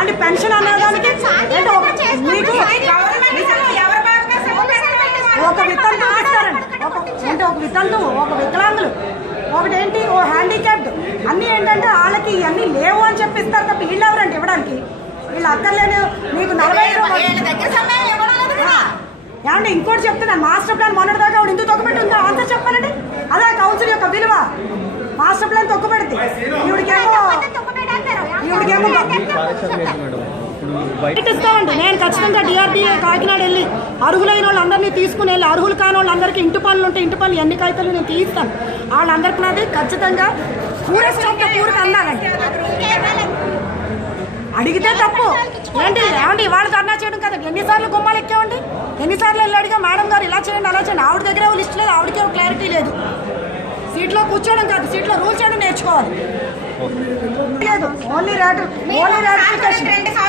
ఏమంటే పెన్షన్ అనేదానికి మీకు ఒక వితంతు ఇస్తారండి ఒక అంటే ఒక వితంతు ఒక వికలాంగులు? ఒకటి ఏంటి ఓ హ్యాండిక్యాప్డ్. అన్నీ ఏంటంటే వాళ్ళకి ఇవన్నీ లేవు అని చెప్పిస్తారు తప్ప వీళ్ళు ఎవరండి ఇవ్వడానికి? వీళ్ళు అక్కర్లేని మీకు నలభై ఏమంటే ఇంకోటి చెప్తున్నాను మాస్టర్ ప్లాన్ మొన్నటి దాకా ఆవిడ ఎందుకు తొక్కబెట్టి ఉందో? ఆన్సర్ చెప్పాలండి. అదే కౌన్సిల్ యొక్క విలువ. మాస్టర్ ప్లాన్ తొక్కబెడితే. ఇస్తామండి నేను ఖచ్చితంగా డిఆర్డీఏ కాకినాడ వెళ్ళి అర్హులైన వాళ్ళందరినీ తీసుకుని వెళ్ళి అర్హులు కాని వాళ్ళందరికీ ఇంటి పనులు ఉంటే ఇంటి పనులు ఎన్ని కాగితాలు నేను తీస్తాను వాళ్ళందరికీ నాది ఖచ్చితంగా పూరెస్ట్ ఆఫ్ ద పూర్కి అందాలండి. అడిగితే తప్పు. ఏంటి? ఏమండి? ఇవాళ ధర్నా చేయడం కదా. ఎన్నిసార్లు గుమ్మాలు ఎక్కామండి? ఎన్నిసార్లు వెళ్ళి అడిగా మేడం గారు ఇలా చేయండి అలా చేయండి. ఆవిడ దగ్గర లిస్ట్ లేదు. ఆవిడకే క్లారిటీ లేదు. సీట్లో కూర్చోవడం కాదు. సీట్లో రూల్ చేయడం నేర్చుకోవాలి. లేదు. ఓన్లీ రేటు ఓన్లీ సంవత్సరాల నుంచి